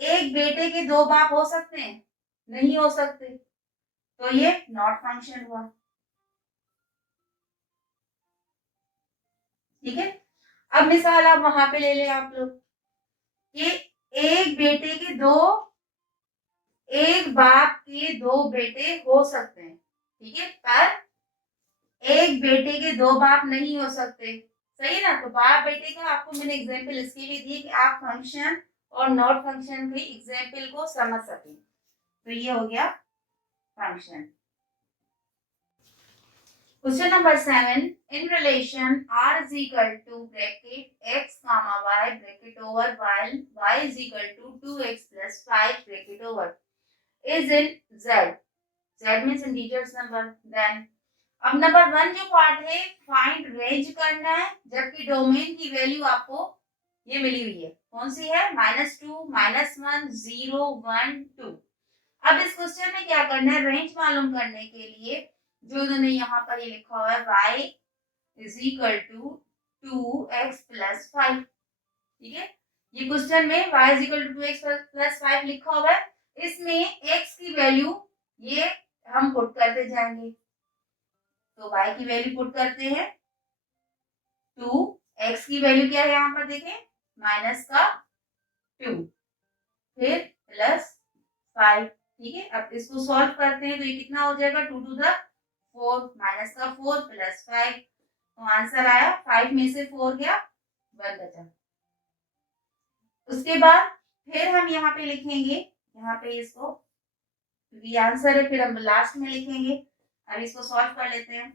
एक बेटे के 2 बाप हो सकते हैं? नहीं हो सकते, तो ये नॉट फंक्शन हुआ, ठीक है। अब मिसाल आप वहां पे ले लें आप लोग कि एक बेटे के 2, एक बाप के 2 बेटे हो सकते हैं, ठीक है, पर एक बेटे के 2 बाप नहीं हो सकते, सही ना। तो बाप बेटे का आपको मैंने एग्जाम्पल इसके लिए दिए कि आप फंक्शन और नॉट फंक्शन के एग्जाम्पल को समझ सकें। तो ये हो गया function. Question number 7. In relation R is equal to bracket x comma y bracket over while y is equal to 2x plus 5 bracket over is in Z. Z means integers number. Then अब नंबर 1 जो पार्ट है फाइंड रेंज करना है, जबकि डोमेन की वैल्यू आपको ये मिली हुई है, कौन सी है -2 -1 0 1 2। अब इस क्वेश्चन में क्या करना है, रेंज मालूम करने के लिए जो उन्होंने यहाँ पर ये लिखा हुआ है y is equal to 2x plus 5, ठीक है। ये क्वेश्चन में y is equal to 2x plus 5 लिखा हुआ है, इसमें x की वैल्यू ये हम पुट करते जाएंगे। तो y की वैल्यू पुट करते हैं 2, x की वैल्यू क्या है यहाँ पर देखें माइनस का 2, फिर प्लस 5। ठीक है, अब इसको सॉल्व करते हैं तो ये कितना हो जाएगा 2 टू द 4 माइनस का 4 प्लस 5, तो आंसर आया 5 में से 4 गया 1 बचा। उसके बाद फिर हम यहाँ पे लिखेंगे, यहाँ पे इसको क्योंकि आंसर है फिर हम लास्ट में लिखेंगे। अब इसको सॉल्व कर लेते हैं।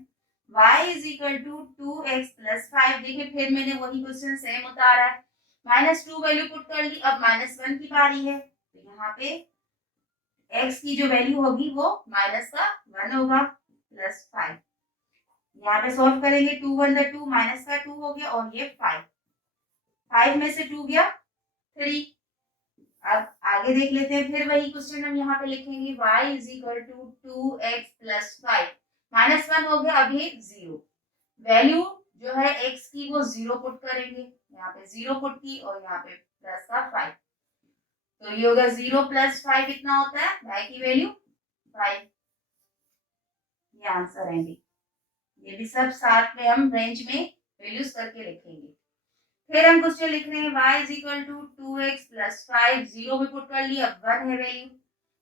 y is equal to 2x plus 5, देखिए फिर मैंने वही क्वेश्चन सेम उतारा है, -2 वैल्यू पुट कर ली, अब -1 की बारी है, तो यहाँ पे x की जो वैल्यू होगी वो माइनस का 1 होगा प्लस 5। यहाँ पे सॉल्व करेंगे 2 1 2 माइनस का 2 हो गया और ये 5 में से 2 गया 3। अब आगे देख लेते हैं, फिर वही क्वेश्चन हम यहाँ पे लिखेंगे y is equal to 2x plus 5, -1 हो गया, अब ये 0, वैल्यू जो है x की वो 0 पुट करेंगे, यहाँ पे 0 पुट की और यहाँ पे प्लस का 5, तो ये होगा 0 प्लस 5 कितना होता है y की वैल्यू 5। ये आंसर है भी, ये भी सब साथ में हम रेंज में वैल्यूज करके लिखेंगे। फिर हम क्वेश्चन लिख रहे हैं y is equal to 2x plus 5, 0 भी पुट कर लिया, अब 1 है वैल्यू,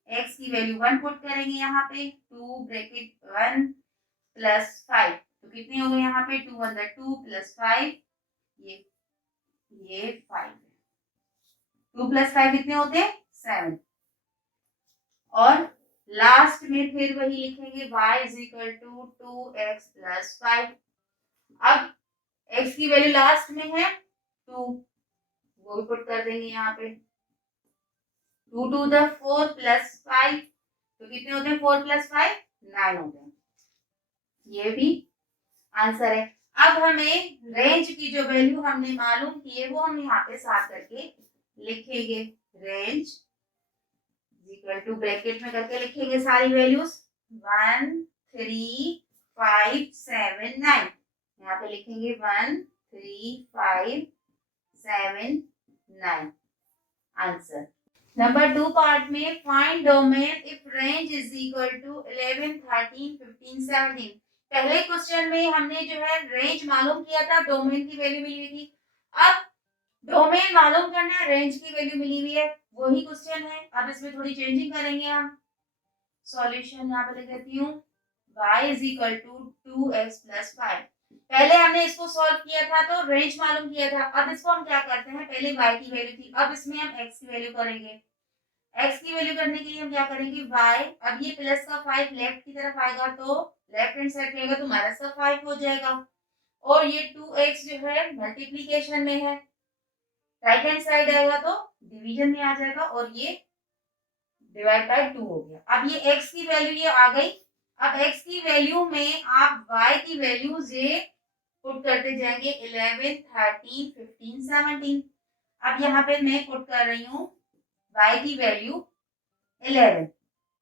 x की वैल्यू 1 पुट करेंगे यहाँ पे 2 ब्रैकेट 1 प्लस 5, तो कितने हो गए यहाँ पे 2 1 2 प्लस 5, ये 5, 2 प्लस 5 कितने होते हैं 7। और लास्ट में फिर वही लिखेंगे y is equal to 2x plus 5, अब x की वैल्यू लास्ट में है 2, वो भी पुट कर देंगे यहाँ पे 2 टू द 4 प्लस 5, तो कितने होते हैं 4 प्लस 5 9 होते हैं, ये भी आंसर है। अब हमें रेंज की जो वैल्यू हमने मालूम की है वो हम यहाँ पे साथ करके लिखेंगे, रेंज इक्वल टू ब्रैकेट में करके लिखेंगे सारी वैल्यूज 1 3 5 7 9, यहाँ पे लिखेंगे 1 3 5 7 9 आंसर। नंबर 2 पार्ट में find domain if range is equal to 11 13 15 17। पहले क्वेश्चन में हमने जो है रेंज मालूम किया था, डोमेन की वैल्यू मिली हुई थी, अब डोमेन मालूम करना है, रेंज की वैल्यू मिली हुई है, वही क्वेश्चन है। अब इसमें थोड़ी चेंजिंग करेंगे हम। सॉल्यूशन यहाँ पे लिख देती हूँ y is equal to 2x plus 5, पहले हमने इसको सॉल्व किया था तो रेंज मालूम किया था, अब इसको हम क्या करते हैं, पहले y की वैल्यू थी, अब इसमें हम x की वैल्यू करेंगे। x की वैल्यू करने के लिए हम क्या करेंगे y, अब ये प्लस का 5 लेफ्ट की तरफ आएगा तो लेफ्ट हैंड साइड रहेगा तो माइनस का 5 हो जाएगा, और ये 2x जो है मल्टीप्लीकेशन में है, राइट हैंड साइड आएगा तो डिवीजन में आ जाएगा और ये डिवाइड बाय 2 हो गया। अब ये x की वैल्यू ये आ गई, अब x की वैल्यू में आप y की वैल्यूज ये पुट करते जाएंगे 11 13 15 17। अब यहाँ पे मैं पुट कर रही हूँ y की वैल्यू 11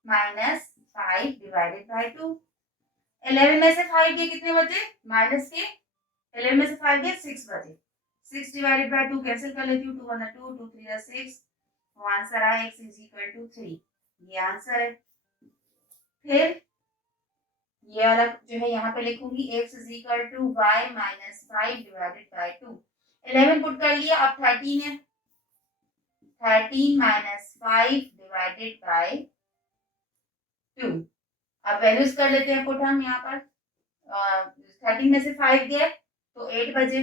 माइनस 5 डिवाइडेड बाय 2, 11 में से 5 गए कितने बचे माइनस के, 11 में से 5 गए 6 बचे, 6 डिवाइडेड बाय 2 कैंसिल कर लेती हूँ, 2 1 2 2 3 6, तो आंसर आया x इज इक्वल टू 3, ये आंसर है। फिर ये वाला जो है यहाँ पे लिखूंगी x is equal to y minus 5 divided by 2, 11 put कर लिया, अब 13 है, 13 माइनस 5 डिवाइडेड बाय 2, अब वैल्यूज कर लेते हैं पुट हम यहाँ पर, 13 में से 5 गए तो 8 बचे,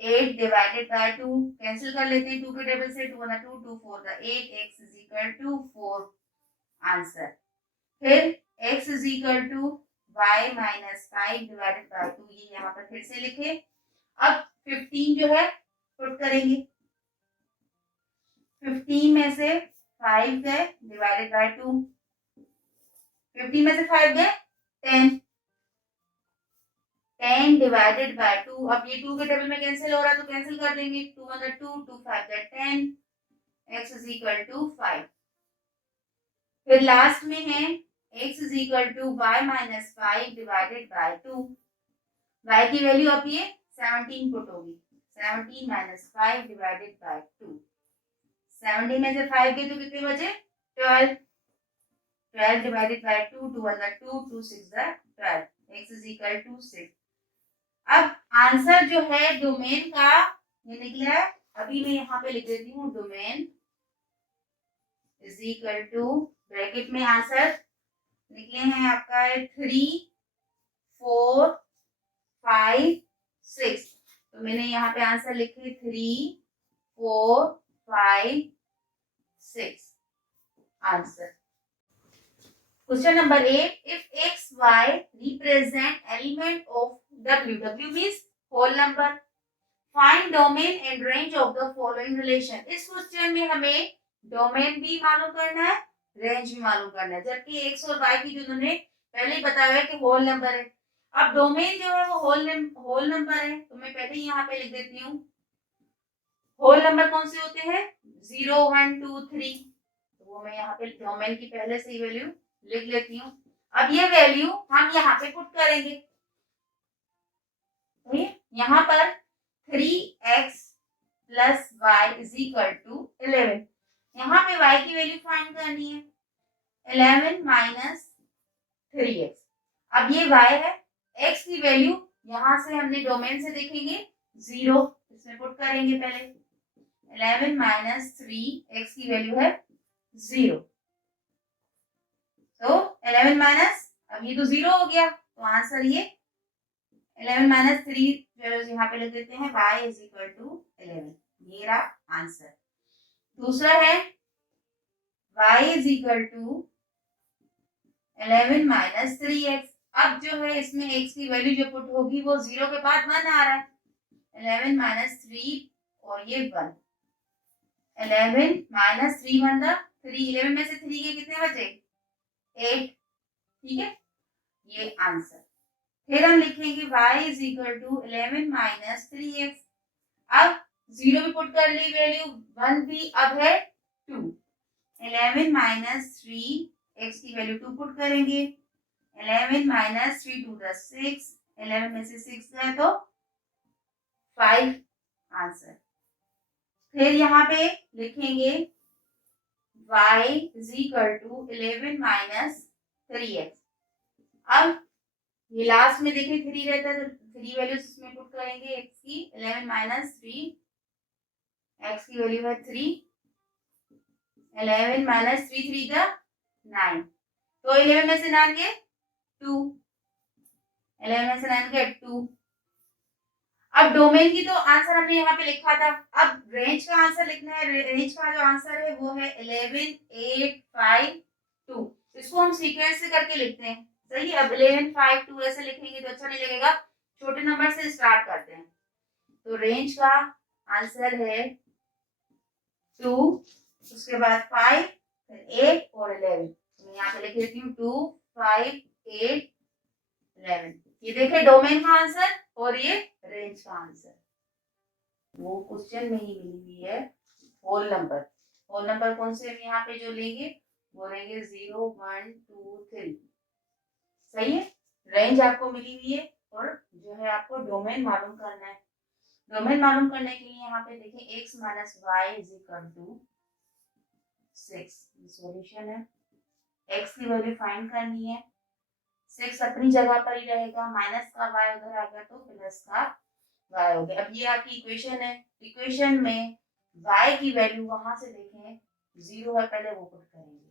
8 डिवाइडेड बाय 2 कैंसिल कर लेते हैं, 2 के टेबल से 2 1 2 2 4 8, x is equal to 4 answer. फिर x is equal to y minus 5 divided by 2, ये यहाँ पर फिर से लिखे। अब 15 जो है पुट करेंगे, 15 में से 5 गए डिवाइडेड बाय 2, 15 में से 5 गए 10, 10 डिवाइडेड बाय 2, अब ये 2 के टेबल में कैंसिल हो रहा है तो कैंसिल कर देंगे, 2 1 2 2 5 10, x इज इक्वल टू 5। फिर लास्ट में है x is equal to y minus 5 divided by 2, y की वैल्यू अब ये 17 पुट होगी, 17 माइनस 5 डिवाइडेड बाय 2। 17 में से 5 गए तो कितने बचे? 12। 12 divided by 2, 2 1 2, 2 6 12, x is equal to 6। अब आंसर जो है डोमेन का ये निकला है। अभी मैं यहाँ पे लिख देती हूँ domain is equal to, bracket में आंसर निकले हैं आपका 3 4 5 6। तो मैंने यहाँ पे आंसर लिखे 3 4 5 6 answer. Question number 8, if x y represent element of w, w means whole number, find domain and range of the following relation। इस क्वेश्चन में हमें डोमेन भी मालूम करना है, रेंज भी मालूम करना है, जबकि x और y की जो उन्होंने पहले ही बताया है कि होल नंबर है। अब डोमेन जो है वो होल नंबर है, तो मैं पहले ही यहाँ पे लिख देती हूँ। होल नंबर कौन से होते हैं? 0 1 2 3, तो वो मैं यहाँ पे डोमेन की पहले से ही वैल्यू लिख लेती हूँ। अब ये वैल्यू हम यहाँ पे पुट करेंगे। यहाँ पर 3x plus y is equal to 11। यहाँ पे y की वैल्यू फाइंड करनी है, 11 माइनस 3x। अब ये y है, x की वैल्यू यहाँ से हमने डोमेन से देखेंगे 0, इसमें पुट करेंगे पहले। 11 माइनस 3, x की वैल्यू है 0। तो 11 माइनस, अब ये तो 0 हो गया, तो आंसर ये 11 माइनस 3 यहाँ पे लिख देते हैं, y इज इक्वल टू 11, मेरा आंसर। दूसरा है y is equal to 11 minus 3x। अब जो है इसमें x की वैल्यू जो पुट होगी वो 0 के बाद 1 आ रहा है, 11 माइनस 3 और ये 1। 11 माइनस 3 1 3, 11 में से 3 के कितने बचे? 8, ठीक है, ये आंसर। फिर हम लिखेंगे y is equal to 11 minus 3x। अब 0 भी पुट कर ली वैल्यू, 1 भी अब है 2। 11 माइनस 3x की वैल्यू 2 पुट करेंगे, 11 माइनस 3 2 6, 11 में से 6 गए तो 5 आंसर। फिर यहाँ पे लिखेंगे y is equal to 11 minus 3x। अब ये लास्ट में देखिए 3 रहता है तो 3 वैल्यूज इसमें पुट करेंगे x की, 11 माइनस 3, x की वैल्यू है 3, 11 माइनस 3 3 का 9, तो 11 में से 9 के 2, 11 में से 9 के 2। अब डोमेन की तो आंसर हमने यहाँ पे लिखा था, अब रेंज का आंसर लिखना है। रेंज का जो आंसर है वो है 11 8 5 2। इसको हम सीक्वेंस से करके लिखते हैं, सही। अब 11 5 2 ऐसे लिखेंगे तो अच्छा नहीं लगेगा, छोटे नंबर से स्टार्ट करते हैं। तो रेंज का आंसर है 2, उसके बाद 5, फिर 8 और 11। मैं यहाँ पे लिख देती हूँ 2 5 8 11। ये देखे डोमेन का आंसर और ये रेंज का आंसर, वो क्वेश्चन में ही मिली हुई है। होल नंबर कौन से हम यहाँ पे जो लेंगे वो लेंगे 0 1 2 3, सही है। रेंज आपको मिली हुई है और जो है आपको डोमेन मालूम करना है। डोमेन मालूम करने के लिए यहाँ पे देखिए x minus y is equal to 6, solution है। x की वैल्यू फाइंड करनी है, 6 अपनी जगह पर ही रहेगा, माइनस का y उधर आ गया तो प्लस का y हो गया। अब ये आपकी इक्वेशन है, इक्वेशन में y की वैल्यू वहां से देखें 0 है, पहले वो पुट करेंगे।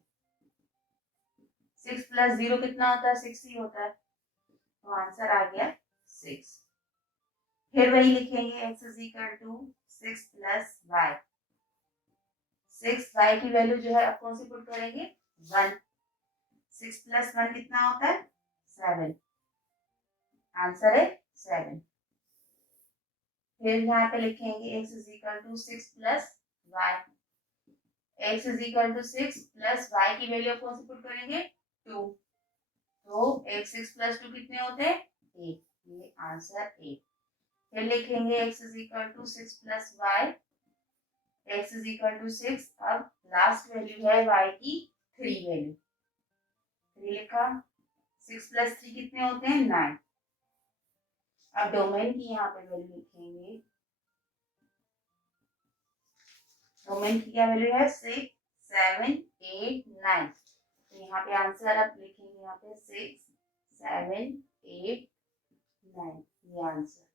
6 प्लस 0 कितना होता है? 6 ही होता है, तो आंसर आ गया 6। फिर वही लिखेंगे x is equal to 6 plus y। 6 y की वैल्यू जो है आप कौन सी पुट करेंगे? 1। 6 प्लस 1 कितना होता है? 7, आंसर है 7। फिर यहाँ पे लिखेंगे x is equal to 6 plus y। x is equal to 6 plus y की वैल्यू कौन सी पुट करेंगे? 2, तो x 6 प्लस 2 कितने होते हैं? 8, ये आंसर 8। फिर लिखेंगे x is equal to 6 plus y, x is equal to 6। अब लास्ट वैल्यू है y की 3 वैल्यू, 3 लिखा, 6 प्लस 3 कितने होते हैं? 9। अब डोमेन की यहाँ पे वैल्यू लिखेंगे डोमेन की क्या वैल्यू है 6 7 8 9। तो यहाँ पे आंसर आप लिखेंगे यहाँ पे 6 7 8 9 ये answer.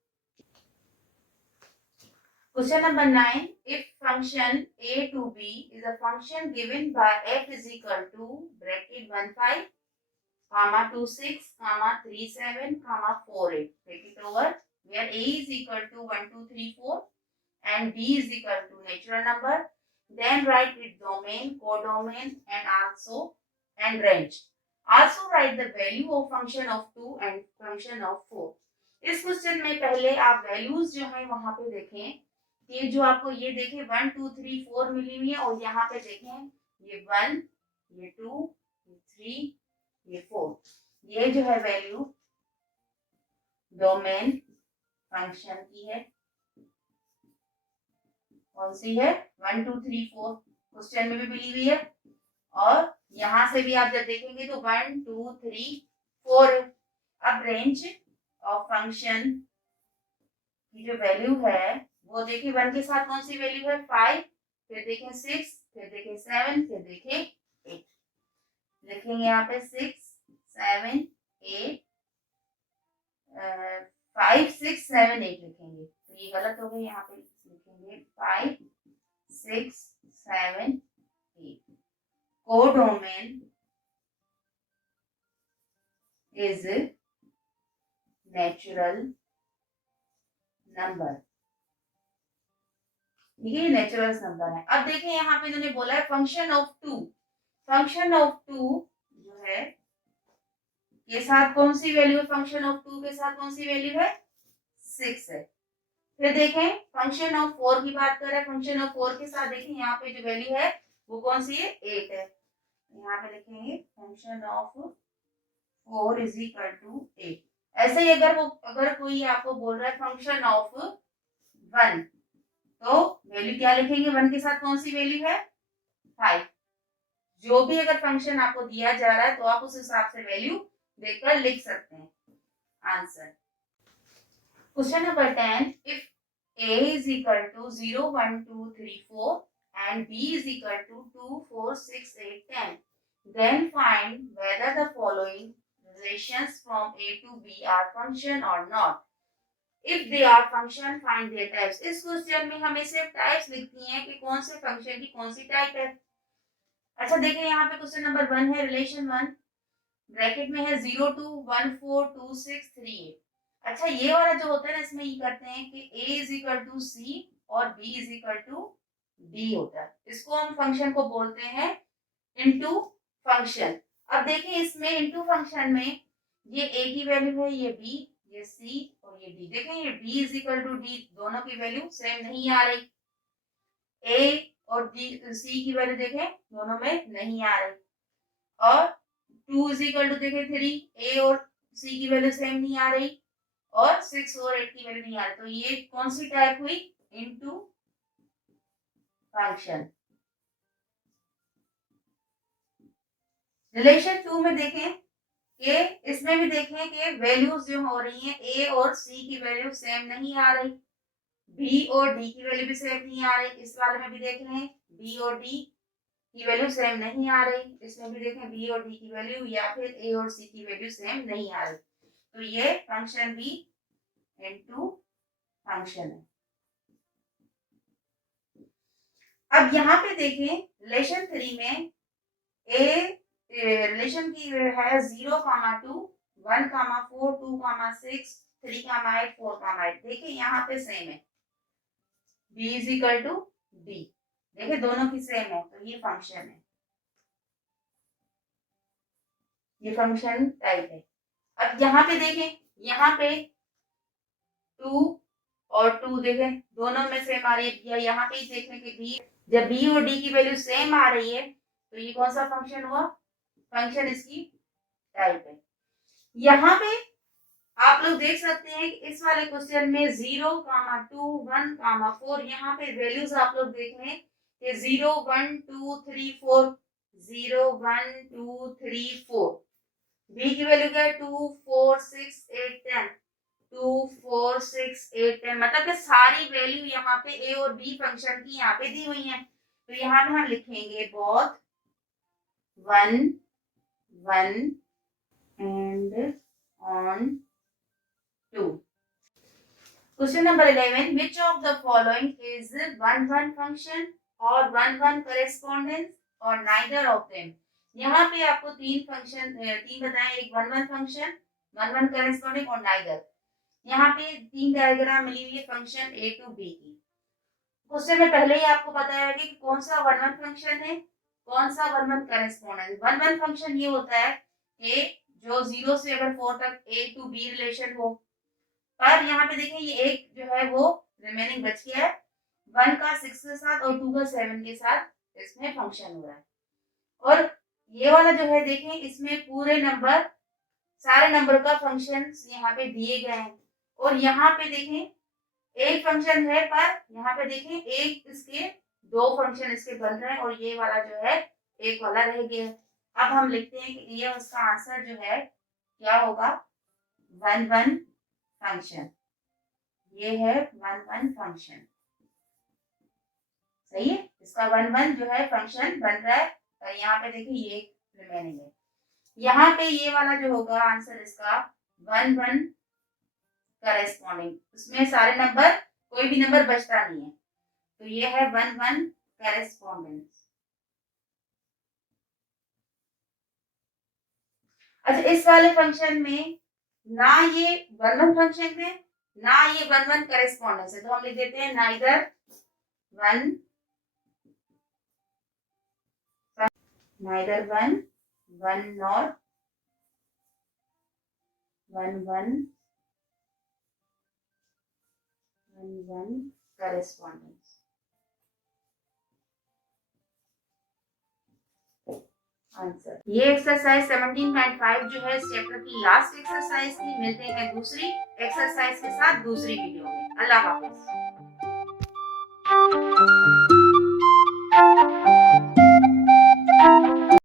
Question number 9. If function a to b is a function given by f is equal to bracket 15, comma 26, comma 37, comma 48. Take it over. Where a is equal to 1, 2, 3, 4 and b is equal to natural number. Then write its domain, codomain and range. Also write the value of function of 2 and function of 4. इस क्वेश्चन में पहले आप वैल्यूज जो है वहां पे देखें। ये जो आपको ये देखें 1 2 3 4 मिली हुई है और यहाँ पे देखें ये 1 ये 2 ये 3 ये 4। ये जो है वैल्यू डोमेन फंक्शन की है। कौन सी है 1 2 3 4 क्वेश्चन में भी मिली हुई है और यहां से भी आप जब देखेंगे तो 1 2 3 4। अब रेंज ऑफ फंक्शन की जो वैल्यू है वो देखिए 1 के साथ कौन सी वैल्यू है 5, फिर देखें 6, फिर देखें 7, फिर देखें 8। लिखेंगे यहाँ पे 6 7 8 5 6 7 8 लिखेंगे। तो ये गलत हो गई, यहाँ पे लिखेंगे 5 6 7 8। Codomain is natural number. ठीक है, नेचुरल नंबर है। अब देखें यहाँ पे इन्होंने बोला है फंक्शन ऑफ 2। फंक्शन ऑफ 2 जो है के साथ कौन सी वैल्यू है, फंक्शन ऑफ 2 के साथ कौन सी वैल्यू है 6 है। फिर देखें फंक्शन ऑफ 4 की बात कर रहे हैं, फंक्शन ऑफ 4 के साथ देखें यहाँ पे जो वैल्यू है वो कौन सी है 8 है। यहाँ पे लिखेंगे function of 4 is equal to 8। ऐसे ही अगर कोई आपको बोल रहा है फंक्शन ऑफ 1 तो वैल्यू क्या लिखेंगे 1 के साथ कौन सी वैल्यू है 5। जो भी अगर फंक्शन आपको दिया जा रहा है तो आप उस हिसाब से वैल्यू देकर लिख सकते हैं answer. Question number 10। If a is equal to 0 1 2 3 4 and b is equal to 2 4 6 8 10, then find whether the following relations from a to b are function or not. If they are function, find their types. इस क्वेश्चन में हमें सिर्फ टाइप्स लिखनी है कि कौन से फंक्शन की कौन सी टाइप है। अच्छा देखें यहाँ पे क्वेश्चन नंबर 1 है रिलेशन 1, ब्रैकेट में है 0 2 1 4 2 6 3 8। अच्छा ये वाला जो होता है ना इसमें ये करते हैं कि a is equal to c और b is equal to d होता है। इसको हम फंक्शन को बोलते हैं इनटू फंक्शन। अब देखिए इसमें इनटू फंक्शन में ये a की वैल्यू है, ये b, ये c और ये d। देखें ये b is equal to d दोनों की वैल्यू सेम नहीं आ रही। a और d c की वैल्यू देखें दोनों में नहीं आ रही। और 2 इज इक्वल टू देखें 3, a और c की वैल्यू सेम नहीं आ रही और 6 और 8 की वैल्यू नहीं आ रही। तो ये कौन सी टाइप हुई इनटू फंक्शन। रिलेशन 2 में देखें कि इसमें भी देखें कि वैल्यूज जो हो रही हैं a और c की वैल्यू सेम नहीं आ रही, b और d की वैल्यू भी सेम नहीं आ रही। इस वाले में भी देख लें b और d की वैल्यू सेम नहीं आ रही, इसमें भी देखें b और d की वैल्यू या फिर a और c की वैल्यू सेम नहीं आ रही। तो ये फंक्शन भी इनटू फंक्शन है। अब यहाँ पे देखें रिलेशन 3 में a रिलेशन की है 0 2 1 4 2 6 3 8 4 8। देखिए यहाँ पे सेम है b is equal to d। देखिए दोनों की सेम है तो ये फंक्शन है, ये फंक्शन टाइप है। अब यहाँ पे देखें यहाँ पे 2 और 2 देखें दोनों में सेम आ रही है, या यहाँ पे देखें कि b जब b और d की वैल्यू सेम आ रही है तो ये कौन सा फंक्शन हुआ, फंक्शन इसकी टाइप है। यहाँ पे आप लोग देख सकते हैं कि इस वाले क्वेश्चन में 0 2 1 4 यहाँ पे वैल्यूज आप लोग देख लें कि 0 1 2 3 4 0 1 2 3 4। b की वैल्यू क्या है 2 4 6 8 10 2 4 6 8 10। मतलब कि सारी वैल्यू यहाँ पे a और b फंक्शन की यहाँ पे दी हुई है। तो यहाँ पे हम लिखेंगे both 1 1 and on 2. Question number 11. Which of the following is 1 1 function or 1 1 correspondence or neither of them? यहाँ पे आपको तीन बताए, एक 1 1 फंक्शन, 1 1 corresponding और neither. यहाँ पे तीन डायग्राम मिली हुई है फंक्शन ए टू बी की। क्वेश्चन में पहले ही आपको बताया है कि कौन सा 1 1 फंक्शन है, कौन सा 1 1 correspondence. 1 1 फंक्शन ये होता है कि जो 0 से अगर 4 तक ए टू बी रिलेशन हो, पर यहाँ पे देखें ये एक जो है वो रिमेनिंग बच गया है, 1 का 6 के साथ और 2 का 7 के साथ इसमें फंक्शन हो रहा है। और ये वाला जो है देखें इसमें पूरे नंबर, सारे नंबर का फंक्शन यहाँ पे दिए गए हैं। और यहाँ पे देखें एक फंक्शन है, पर यहाँ पे देखें एक इसके दो फंक्शन इसके बन रहे हैं और ये वाला जो है एक वाला रह गया है। अब हम लिखते हैं कि ये उसका आंसर जो है क्या होगा, 1 1 फंक्शन। ये है 1 1 फंक्शन, सही है। इसका 1 1 जो है फंक्शन बन रहा है और यहाँ पे देखिए ये रिमेनिंग है। यहाँ पे ये वाला जो होगा आंसर इसका 1 1 करेस्पॉन्डिंग, उसमें सारे नंबर, कोई भी नंबर बचता नहीं है, तो ये है 1 1 करेस्पॉन्डेंस। अच्छा, इस वाले फंक्शन में ना ये 1 1 फंक्शन है ना ये 1 1 करेस्पॉन्डेंस है, तो हम लिख देते हैं नाइदर 1 1 nor 1 1 करेस्पॉन्डेंस। आंसर ये एक्सरसाइज 17.5 जो है इस चैप्टर की लास्ट एक्सरसाइज थी। मिलते हैं दूसरी एक्सरसाइज के साथ दूसरी वीडियो में। अल्लाह हाफिज।